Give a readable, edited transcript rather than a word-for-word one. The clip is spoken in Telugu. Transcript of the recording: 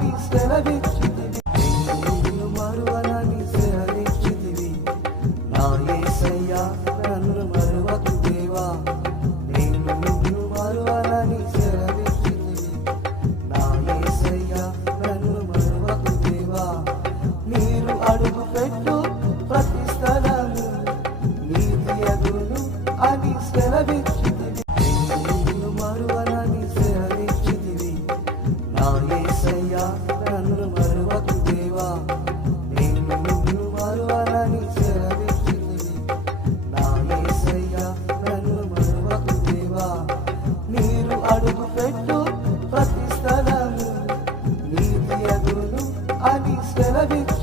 అని సెలవిచ్చితివి. నిన్ను మరువనని సెలవిచ్చితివి. నా యేసయ్యా నన్ను మరువకు దేవా. నిన్ను మరువనని సెలవిచ్చితివి. నా యేసయ్యా నన్ను మరువకు దేవా. మీరు అడుగు పెట్టు ప్రతి స్థలము నీతి అగును అని సెలవిచ్చితివి. నిన్ను మరువనని సెలవిచ్చితివి. నా యేసయ్యా నన్ను మరువకు దేవా. నిన్ను మరువనని సెలవిచ్చితివి. నా యేసయ్యా నన్ను మరువకు దేవా. మీరు అడుగు పెట్టు ప్రతి స్థలము నీతి అగును అని సెలవిచ్చితివి.